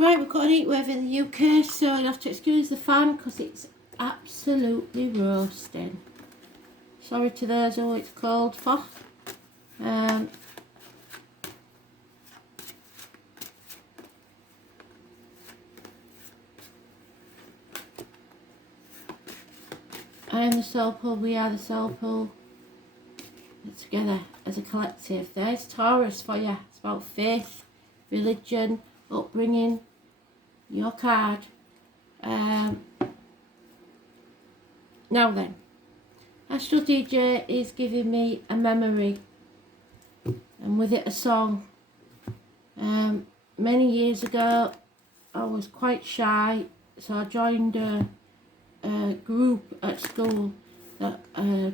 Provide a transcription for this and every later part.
Right, we've got an heat wave in the UK, so you'll have to excuse the fan because it's absolutely roasting. Sorry to those who it's cold for. I am the Soul Pool, we are the Soul Pool. Together as a collective. There's Taurus for you. It's about faith, religion, upbringing, your card. Now then, Astral DJ is giving me a memory and with it a song. Many years ago I was quite shy, so I joined a group at school that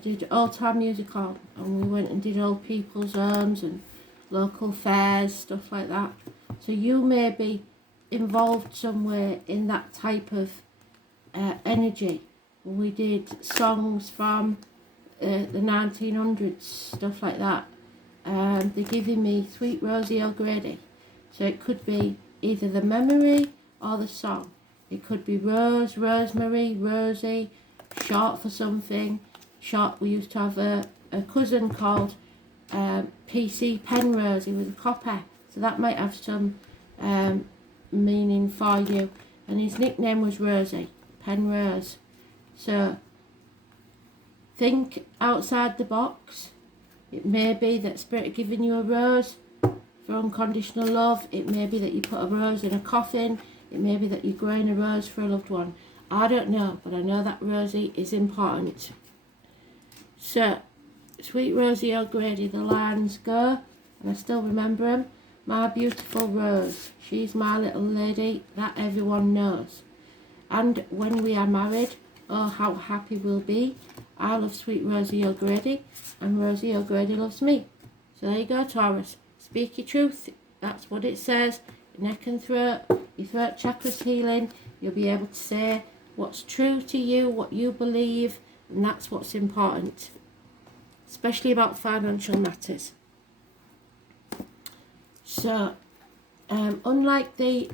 did old-time music on, and we went and did old people's homes and local fairs, stuff like that. So you may be involved somewhere in that type of energy. We did songs from the 1900s, stuff like that. They're giving me Sweet Rosie O'Grady. So it could be either the memory or the song. It could be Rose, Rosemary, Rosie, short for something. Short, we used to have a cousin called PC Penrose. He was a copper. So that might have some meaning for you. And his nickname was Rosie, Penrose. So think outside the box. It may be that Spirit are giving you a rose for unconditional love. It may be that you put a rose in a coffin. It may be that you're growing a rose for a loved one. I don't know, but I know that Rosie is important. So, Sweet Rosie O'Grady, the lines go, and I still remember them. My beautiful Rose, she's my little lady that everyone knows. And when we are married, oh how happy we'll be. I love Sweet Rosie O'Grady, and Rosie O'Grady loves me. So there you go, Taurus. Speak your truth. That's what it says. Neck and throat, your throat chakra's healing. You'll be able to say what's true to you, what you believe, and that's what's important, especially about financial matters. So, unlike the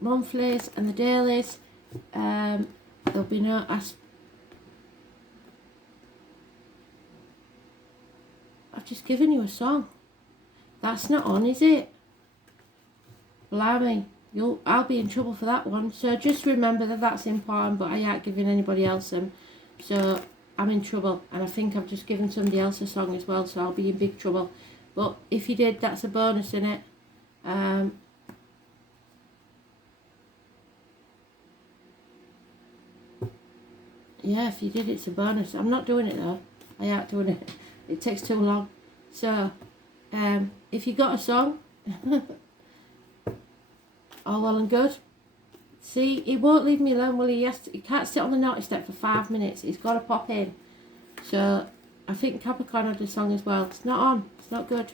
monthlies and the dailies, there'll be no I've just given you a song. That's not on, is it? Blimey, I'll be in trouble for that one. So just remember that that's important, but I ain't giving anybody else them. So I'm in trouble, and I think I've just given somebody else a song as well, so I'll be in big trouble. But if you did, that's a bonus in it. Yeah, if you did, it's a bonus. I'm not doing it though. I ain't doing it. It takes too long. So, if you got a song, all well and good. See, he won't leave me alone, will he? He can't sit on the naughty step for 5 minutes. He's got to pop in. So, I think Capricorn had a song as well. It's not on. It's not good.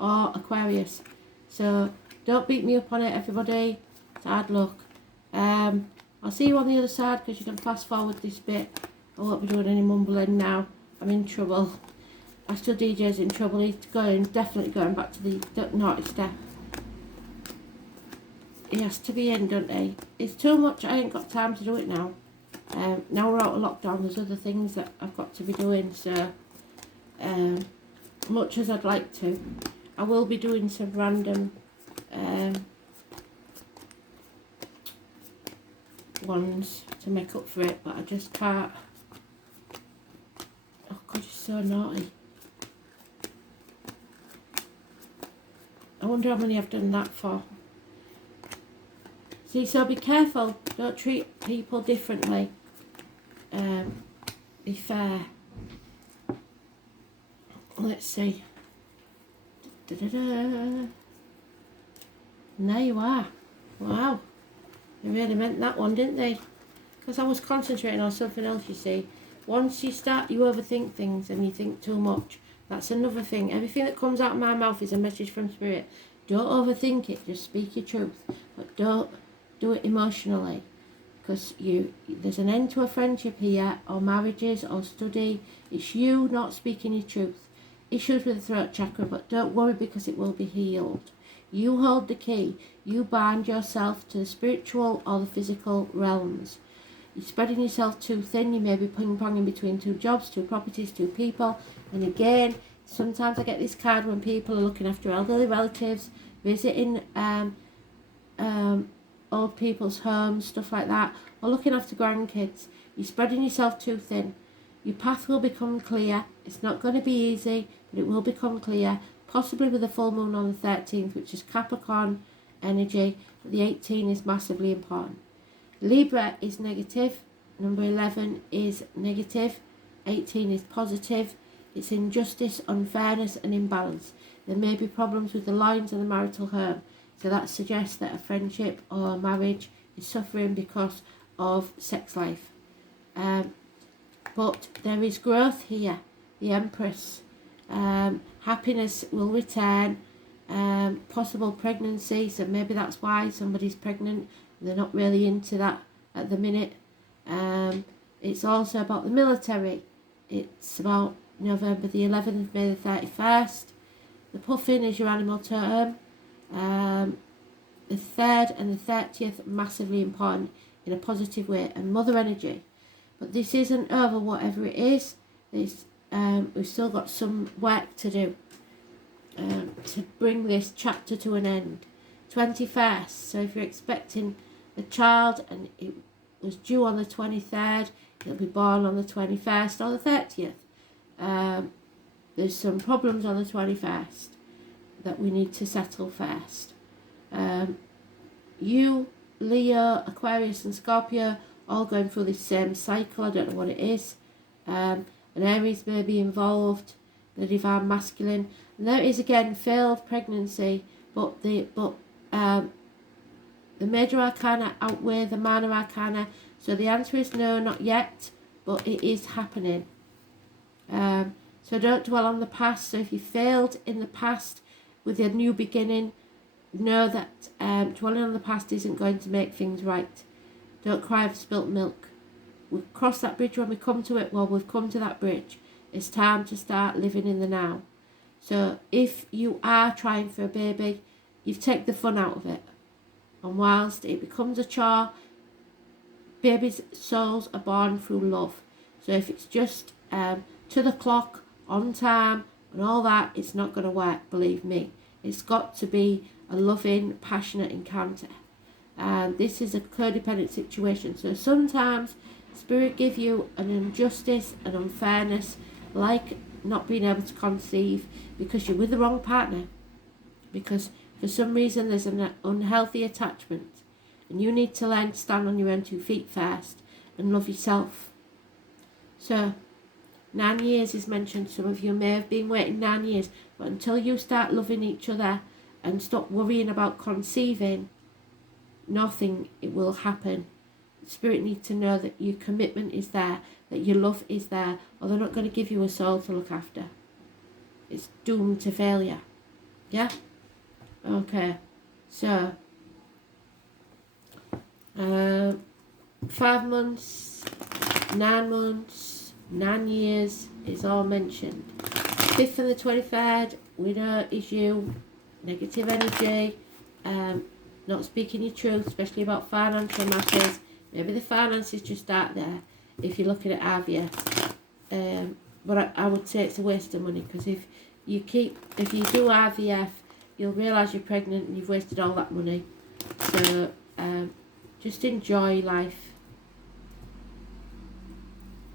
Or Aquarius. So, don't beat me up on it, everybody. It's hard luck. I'll see you on the other side because you can fast forward this bit. I won't be doing any mumbling now. I'm in trouble. Astral DJ's in trouble. He's definitely going back to the naughty step. He has to be in, don't he? It's too much. I ain't got time to do it now. Now we're out of lockdown, there's other things that I've got to be doing. So, much as I'd like to, I will be doing some random ones to make up for it, but I just can't. Oh God, you're so naughty. I wonder how many I've done that for. See, so be careful. Don't treat people differently. Be fair. Let's see. And there you are. Wow. They really meant that one, didn't they? Because I was concentrating on something else, you see. Once you overthink things and you think too much. That's another thing. Everything that comes out of my mouth is a message from Spirit. Don't overthink it. Just speak your truth. But don't do it emotionally. Because there's an end to a friendship here, or marriages, or study. It's you not speaking your truth. Issues with the throat chakra, but don't worry because it will be healed. You hold the key. You bind yourself to the spiritual or the physical realms. You're spreading yourself too thin. You may be ping-ponging between 2 jobs, 2 properties, 2 people. And again, sometimes I get this card when people are looking after elderly relatives, visiting old people's homes, stuff like that, or looking after grandkids. You're spreading yourself too thin. Your path will become clear. It's not going to be easy, but it will become clear, possibly with a full moon on the 13th, which is Capricorn energy, but the 18 is massively important. Libra is negative, number 11 is negative, 18 is positive. It's injustice, unfairness and imbalance. There may be problems with the lines of the marital home, so that suggests that a friendship or marriage is suffering because of sex life. But there is growth here, the Empress. Happiness will return, possible pregnancy, so maybe that's why somebody's pregnant. They're not really into that at the minute. It's also about the military. It's about November the 11th, May the 31st. The puffin is your animal totem. The 3rd and the 30th, massively important in a positive way, and mother energy. But this isn't over, whatever it is. We've still got some work to do to bring this chapter to an end. 21st, so if you're expecting a child and it was due on the 23rd, it'll be born on the 21st or the 30th. There's some problems on the 21st that we need to settle first. You, Leo, Aquarius and Scorpio, all going through this same cycle. I don't know what it is. And Aries may be involved, the divine masculine. And there is again failed pregnancy, but the major arcana outweigh the minor arcana. So the answer is no, not yet, but it is happening. So don't dwell on the past. So if you failed in the past with a new beginning, know that dwelling on the past isn't going to make things right. Don't cry over spilt milk. We'll cross that bridge when we come to it. Well, we've come to that bridge. It's time to start living in the now. So if you are trying for a baby, you've taken the fun out of it. And whilst it becomes a chore, babies' souls are born through love. So if it's just to the clock, on time, and all that, it's not going to work, believe me. It's got to be a loving, passionate encounter. And this is a codependent situation. So sometimes Spirit give you an injustice, an unfairness, like not being able to conceive because you're with the wrong partner. Because for some reason there's an unhealthy attachment. And you need to learn to stand on your own 2 feet first and love yourself. So 9 years is mentioned. Some of you may have been waiting 9 years. But until you start loving each other and stop worrying about conceiving, nothing it will happen. Spirit needs to know that your commitment is there, that your love is there, or they're not going to give you a soul to look after. It's doomed to failure. Yeah? Okay. So, 5 months, 9 months, 9 years is all mentioned. 5th and the 23rd, we know is you. Negative energy. Not speaking your truth, especially about financial matters. Maybe the finances just start there if you're looking at IVF. But I would say it's a waste of money, because if you do IVF, you'll realise you're pregnant and you've wasted all that money. So just enjoy life.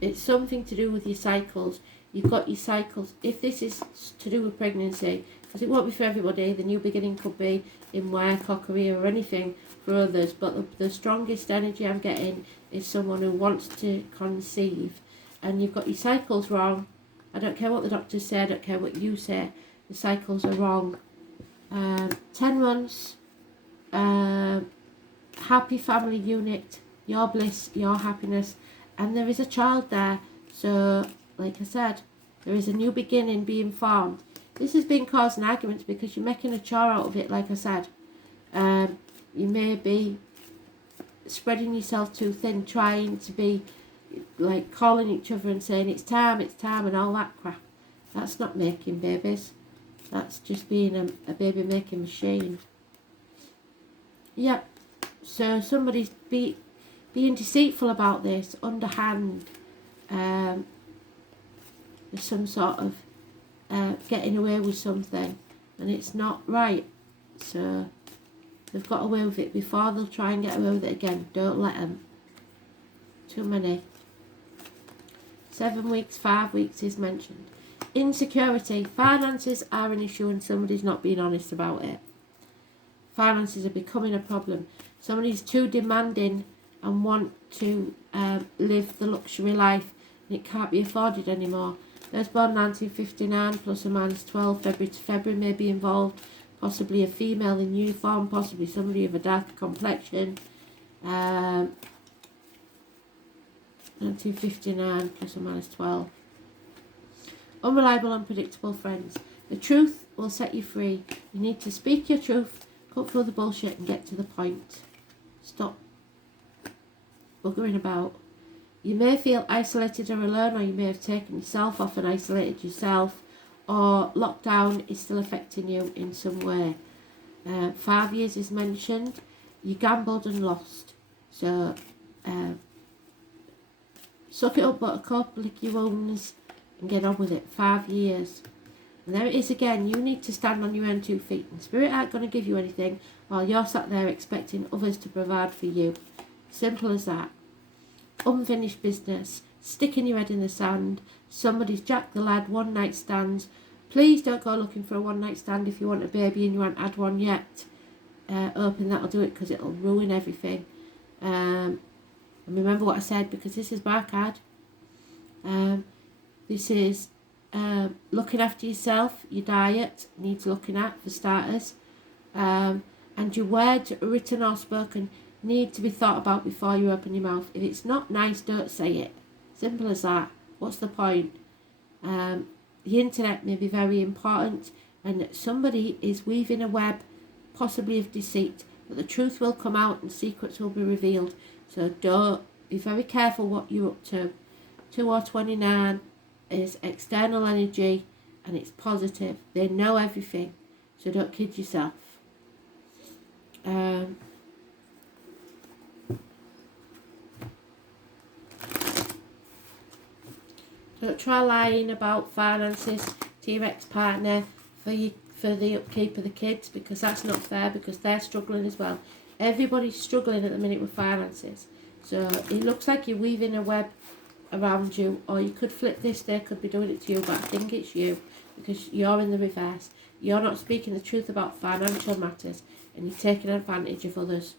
It's something to do with your cycles. You've got your cycles. If this is to do with pregnancy, because it won't be for everybody, the new beginning could be in work or career or anything for others, but the strongest energy I'm getting is someone who wants to conceive, and you've got your cycles wrong. I don't care what the doctors say, I don't care what you say, the cycles are wrong. 10 months, happy family unit, your bliss, your happiness, and there is a child there. So like I said, there is a new beginning being formed. This has been causing arguments because you're making a chore out of it, like I said. You may be spreading yourself too thin, trying to be like calling each other and saying it's time and all that crap. That's not making babies. That's just being a baby making machine. Yep. So somebody's being deceitful about this, underhand. There's some sort of getting away with something, and it's not right. So they've got away with it before, they'll try and get away with it again. Don't let them. Too many. 7 weeks, 5 weeks is mentioned. Insecurity. Finances are an issue and somebody's not being honest about it. Finances are becoming a problem. Somebody's too demanding and want to live the luxury life, and it can't be afforded anymore. Those born 1959, plus or minus 12, February to February may be involved. Possibly a female in uniform, possibly somebody of a darker complexion. 1959, plus or minus 12. Unreliable, unpredictable friends. The truth will set you free. You need to speak your truth, cut through the bullshit and get to the point. Stop buggering about. You may feel isolated or alone, or you may have taken yourself off and isolated yourself, or lockdown is still affecting you in some way. 5 years is mentioned. You gambled and lost. So suck it up, buttercup, lick your wounds and get on with it. 5 years. And there it is again. You need to stand on your own 2 feet. And Spirit aren't going to give you anything while you're sat there expecting others to provide for you. Simple as that. Unfinished business. Sticking your head in the sand. Somebody's jacked the lad. One night stands. Please don't go looking for a one night stand if you want a baby and you haven't had one yet. Hoping that'll do it, because it'll ruin everything. And remember what I said, because this is my card. This is looking after yourself. Your diet needs looking at, for starters. And your words, written or spoken, need to be thought about before you open your mouth. If it's not nice, don't say it. Simple as that. What's the point? The internet may be very important, and somebody is weaving a web, possibly of deceit, but the truth will come out and secrets will be revealed. So don't, be very careful what you're up to. 2 or 29 is external energy and it's positive. They know everything, so don't kid yourself. Don't try lying about finances to your ex-partner for the upkeep of the kids, because that's not fair, because they're struggling as well. Everybody's struggling at the minute with finances. So it looks like you're weaving a web around you, or you could flip this, they could be doing it to you, but I think it's you, because you're in the reverse. You're not speaking the truth about financial matters, and you're taking advantage of others.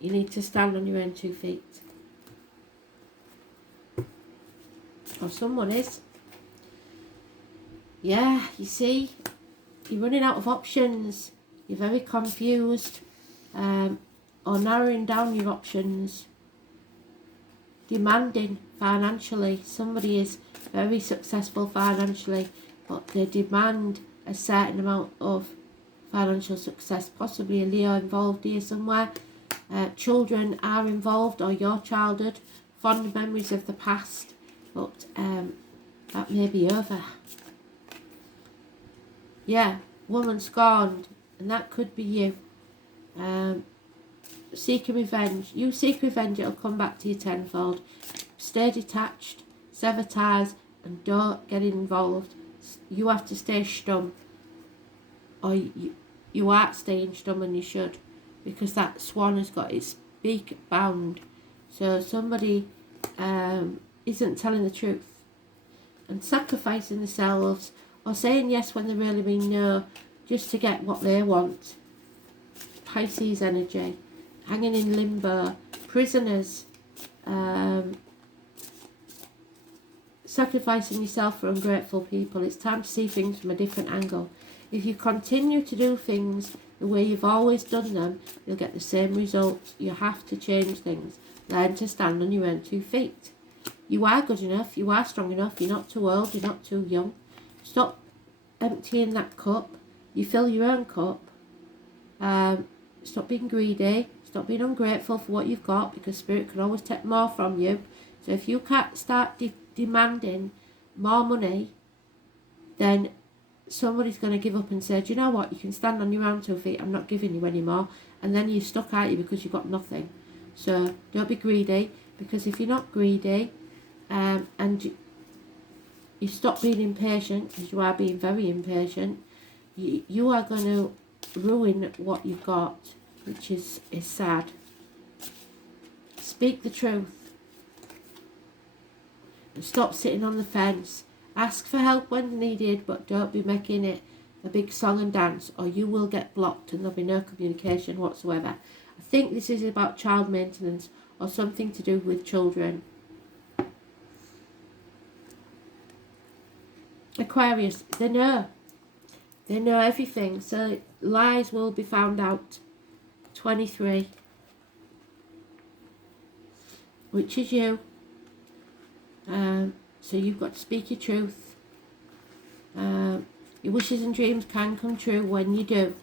You need to stand on your own 2 feet. Or someone is. Yeah, you see, you're running out of options. You're very confused, or narrowing down your options. Demanding financially. Somebody is very successful financially, but they demand a certain amount of financial success. Possibly a Leo involved here somewhere. Children are involved, or your childhood, fond memories of the past, but that may be over. Yeah, woman scorned, and that could be you. Seeking revenge. You seek revenge, it'll come back to you tenfold. Stay detached, sever ties, and don't get involved. You have to stay stum, or you aren't staying stum, and you should, because that swan has got its beak bound. So somebody isn't telling the truth and sacrificing themselves, or saying yes when they really mean no, just to get what they want. Pisces energy. Hanging in limbo. Prisoners. Sacrificing yourself for ungrateful people. It's time to see things from a different angle. If you continue to do things the way you've always done them, you'll get the same results. You have to change things. Learn to stand on your own 2 feet. You are good enough. You are strong enough. You're not too old. You're not too young. Stop emptying that cup. You fill your own cup. Stop being greedy. Stop being ungrateful for what you've got, because Spirit can always take more from you. So if you can't start demanding more money, then somebody's going to give up and say, do you know what, you can stand on your own 2 feet, I'm not giving you any more. And then you're stuck, aren't you, because you've got nothing. So don't be greedy, because if you're not greedy and you stop being impatient, because you are being very impatient, you are going to ruin what you've got, which is sad. Speak the truth. And stop sitting on the fence. Ask for help when needed, but don't be making it a big song and dance, or you will get blocked and there'll be no communication whatsoever. I think this is about child maintenance or something to do with children. Aquarius, they know everything, so lies will be found out. 23, which is you. So you've got to speak your truth. Your wishes and dreams can come true when you do.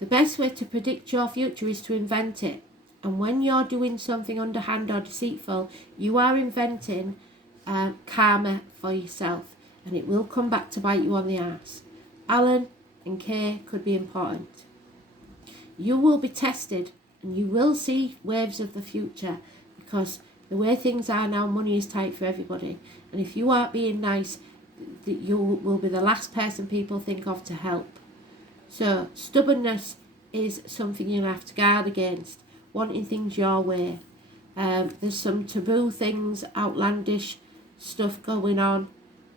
The best way to predict your future is to invent it. And when you're doing something underhand or deceitful, you are inventing karma for yourself. And it will come back to bite you on the arse. Alan and Kay could be important. You will be tested and you will see waves of the future, because the way things are now, money is tight for everybody. And if you aren't being nice, you will be the last person people think of to help. So stubbornness is something you have to guard against, wanting things your way. There's some taboo things, outlandish stuff going on,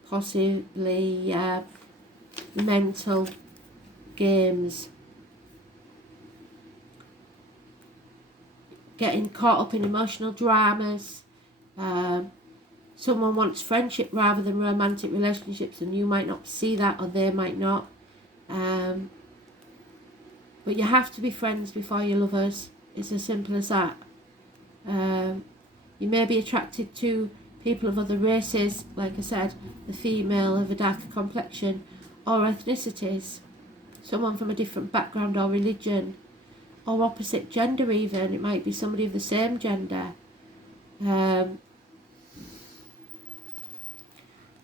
possibly mental games. Getting caught up in emotional dramas. Someone wants friendship rather than romantic relationships, and you might not see that, or they might not. But you have to be friends before you're lovers. It's as simple as that. You may be attracted to people of other races, like I said, the female of a darker complexion, or ethnicities, someone from a different background or religion, or opposite gender even. It might be somebody of the same gender. But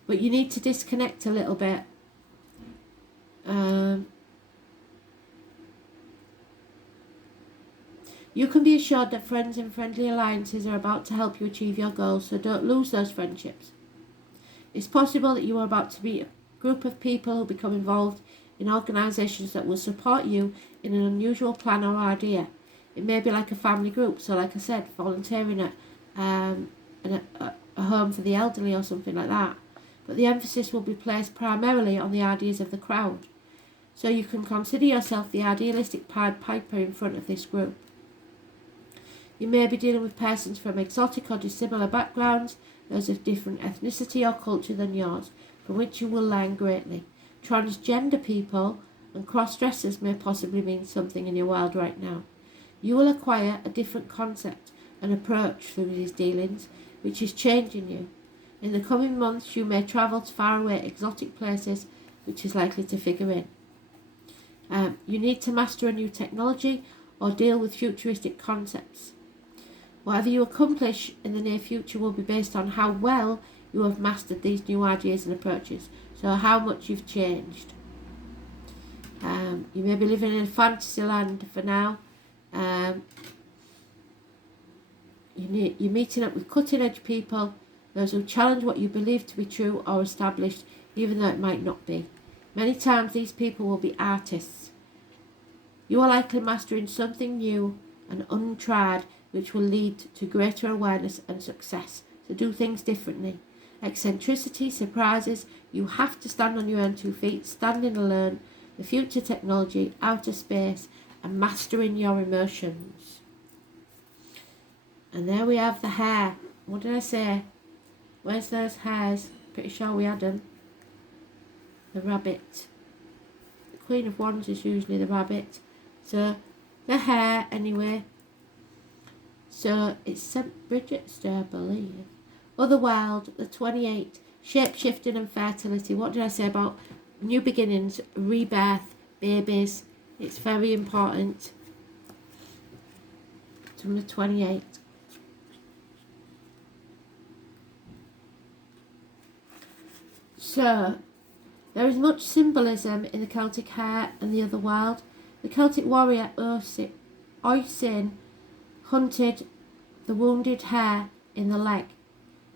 you need to disconnect a little bit. You can be assured that friends and friendly alliances are about to help you achieve your goals, so don't lose those friendships. It's possible that you are about to meet a group of people who become involved in organisations that will support you in an unusual plan or idea. It may be like a family group, so like I said, volunteering at a home for the elderly or something like that. But the emphasis will be placed primarily on the ideas of the crowd. So you can consider yourself the idealistic Pied Piper in front of this group. You may be dealing with persons from exotic or dissimilar backgrounds, those of different ethnicity or culture than yours, from which you will learn greatly. Transgender people and cross-dressers may possibly mean something in your world right now. You will acquire a different concept and approach through these dealings, which is changing you. In the coming months, you may travel to faraway exotic places, which is likely to figure in. You need to master a new technology or deal with futuristic concepts. Whatever you accomplish in the near future will be based on how well you have mastered these new ideas and approaches, so how much you've changed. You may be living in a fantasy land for now. You're meeting up with cutting-edge people, those who challenge what you believe to be true or established, even though it might not be. Many times these people will be artists. You are likely mastering something new and untried, which will lead to greater awareness and success. So do things differently. Eccentricity, surprises, you have to stand on your own 2 feet, standing alone, the future technology, outer space, and mastering your emotions. And there we have the hair. What did I say? Where's those hairs? Pretty sure we had them. The rabbit. The Queen of Wands is usually the rabbit. So, the hair anyway. So, it's St. Bridget's Day, I believe. Otherworld, the 28. Shape-shifting and fertility. What did I say about new beginnings, rebirth, babies? It's very important. It's from the 28. So, There is much symbolism in the Celtic hare and the other world. The Celtic warrior Oisin hunted the wounded hare in the leg.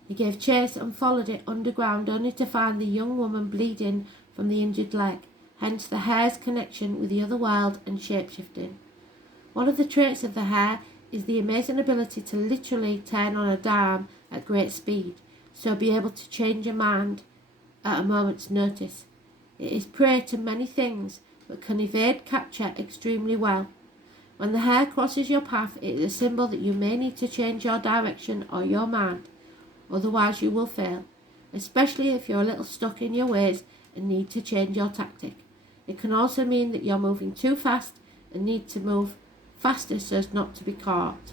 He gave chase and followed it underground only to find the young woman bleeding from the injured leg, hence the hare's connection with the other world and shapeshifting. One of the traits of the hare is the amazing ability to literally turn on a dime at great speed, so be able to change your mind at a moment's notice. It is prey to many things, but can evade capture extremely well. When the hare crosses your path, it is a symbol that you may need to change your direction or your mind, otherwise you will fail, especially if you're a little stuck in your ways and need to change your tactic. It can also mean that you're moving too fast and need to move faster so as not to be caught,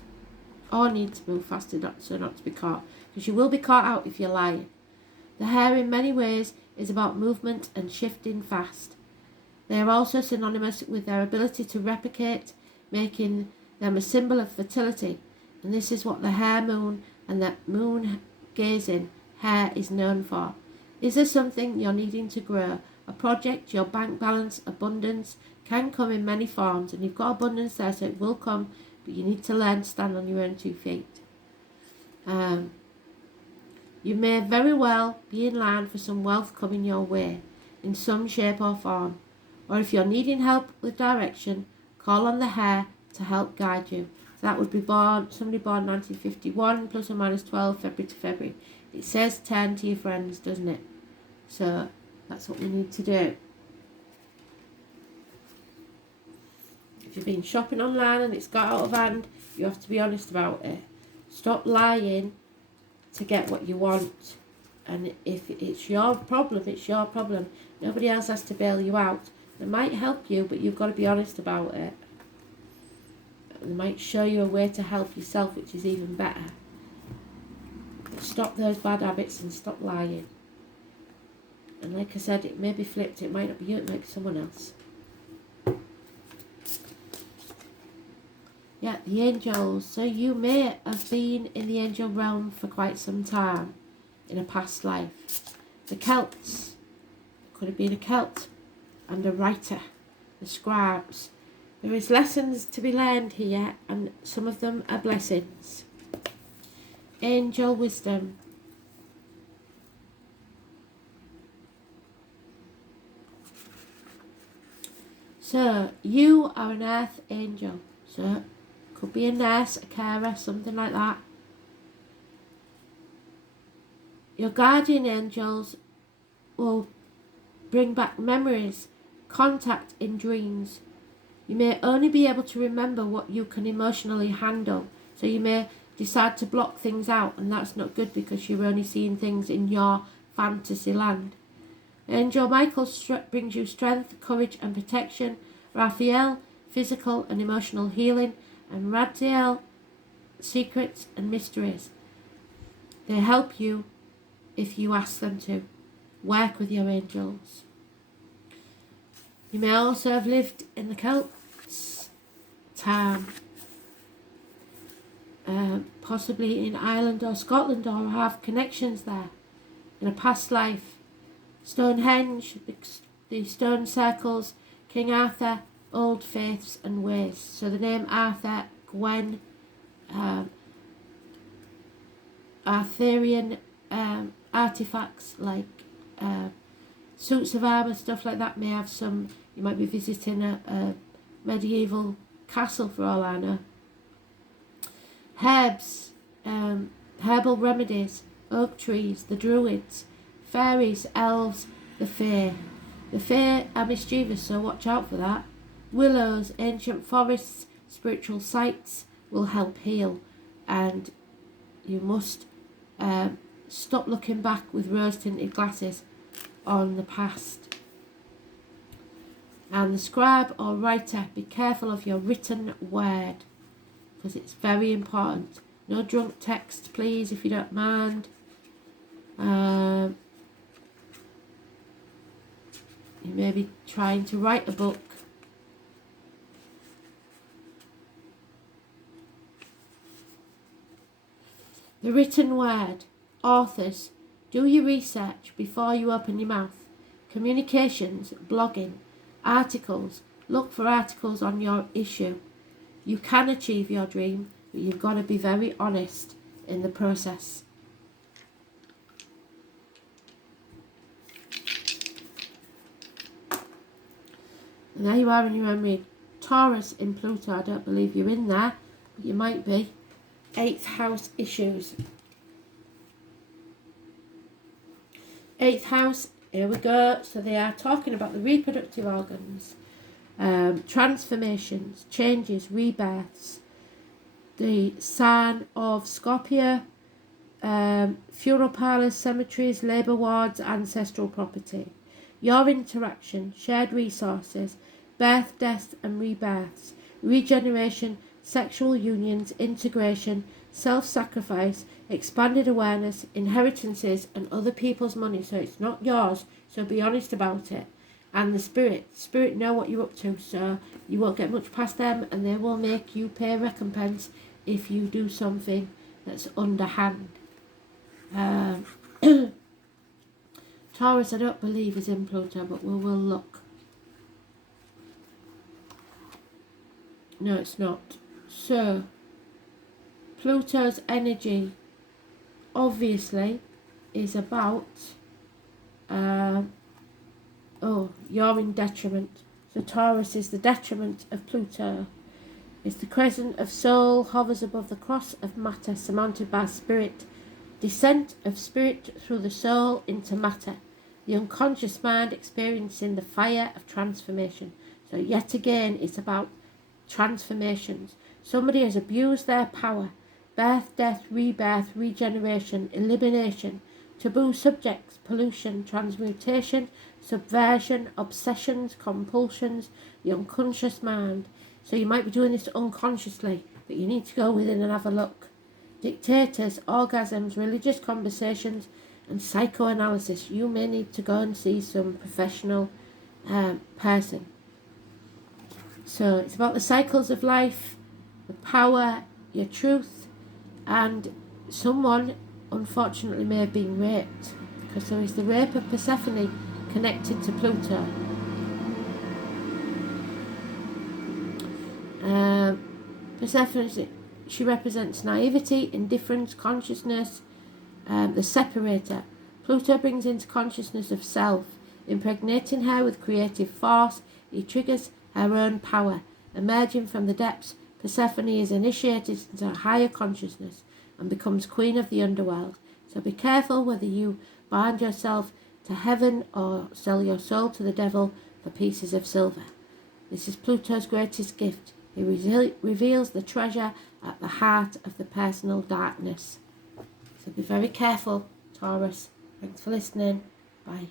or need to move faster so not to be caught, because you will be caught out if you're lying. The hare in many ways is about movement and shifting fast. They are also synonymous with their ability to replicate, making them a symbol of fertility, and this is what the hare moon and the moon gazing hare is known for. Is there something you're needing to grow? A project, your bank balance, abundance can come in many forms, and you've got abundance there, so it will come, but you need to learn to stand on your own 2 feet. You may very well be in line for some wealth coming your way in some shape or form, or if you're needing help with direction, call on the hare to help guide you. So that would be somebody born 1951 plus or minus 12 February to February. It says turn to your friends, doesn't it? So that's what we need to do. If you've been shopping online and it's got out of hand, you have to be honest about it. Stop lying to get what you want. And if it's your problem, it's your problem. Nobody else has to bail you out. They might help you, but you've got to be honest about it. They might show you a way to help yourself, which is even better. But stop those bad habits and stop lying. And like I said, it may be flipped. It might not be you, it might be someone else. Yeah, the angels. So you may have been in the angel realm for quite some time in a past life. The Celts. Could have been a Celt and a writer. The scribes. There is lessons to be learned here, and some of them are blessings. Angel wisdom. So, you are an earth angel. So, could be a nurse, a carer, something like that. Your guardian angels will bring back memories, contact in dreams. You may only be able to remember what you can emotionally handle. So you may decide to block things out, and that's not good because you're only seeing things in your fantasy land. Angel Michael brings you strength, courage and protection. Raphael, physical and emotional healing. And Radiel, secrets and mysteries. They help you if you ask them to. Work with your angels. You may also have lived in the Celts town, possibly in Ireland or Scotland, or have connections there in a past life. Stonehenge, the stone circles, King Arthur, old faiths and ways. So the name Arthur, Gwen, Arthurian artifacts like suits of armour, stuff like that may have some. You might be visiting a medieval castle for all I know. Herbs, herbal remedies, oak trees, the druids, fairies, elves, the fae. The fae are mischievous, so watch out for that. Willows, ancient forests, spiritual sites will help heal, and you must stop looking back with rose-tinted glasses on the past. And the scribe or writer, be careful of your written word, because it's very important. No drunk text, please, if you don't mind. You may be trying to write a book. The written word. Authors, do your research before you open your mouth. communications, blogging, articles. Look for articles on your issue. You can achieve your dream, but you've got to be very honest in the process. And there you are in your own read. Taurus in Pluto, I don't believe you're in there, but you might be. 8th house issues. 8th house, here we go. So they are talking about the reproductive organs, transformations, changes, rebirths. The sign of Scorpio, funeral parlours, cemeteries, labour wards, ancestral property. Your interaction, shared resources, birth, death and rebirths, regeneration, sexual unions, integration, self-sacrifice, expanded awareness, inheritances and other people's money. So it's not yours, so be honest about it. And the spirit know what you're up to, so you won't get much past them, and they will make you pay recompense if you do something that's underhand. Taurus I don't believe is in Pluto, but we will look. No, it's not. So Pluto's energy obviously is about you're in detriment. So Taurus is the detriment of Pluto. It's the crescent of soul, hovers above the cross of matter, surmounted by spirit. Descent of spirit through the soul into matter. The unconscious mind experiencing the fire of transformation. So yet again, it's about transformations. Somebody has abused their power. Birth, death, rebirth, regeneration, elimination, taboo subjects, pollution, transmutation, subversion, obsessions, compulsions, the unconscious mind. So you might be doing this unconsciously, but you need to go within and have a look. Dictators, orgasms, religious conversations and psychoanalysis. You may need to go and see some professional person. So it's about the cycles of life, the power, your truth, and someone unfortunately may have been raped, because there is the rape of Persephone connected to Pluto. Persephone, she represents naivety, indifference, consciousness, the separator. Pluto brings into consciousness of self, impregnating her with creative force. He triggers her own power. Emerging from the depths, Persephone is initiated into a higher consciousness and becomes queen of the underworld. So be careful whether you bind yourself to heaven or sell your soul to the devil for pieces of silver. This is Pluto's greatest gift. He reveals the treasure at the heart of the personal darkness. So be very careful, Taurus. Thanks for listening. Bye.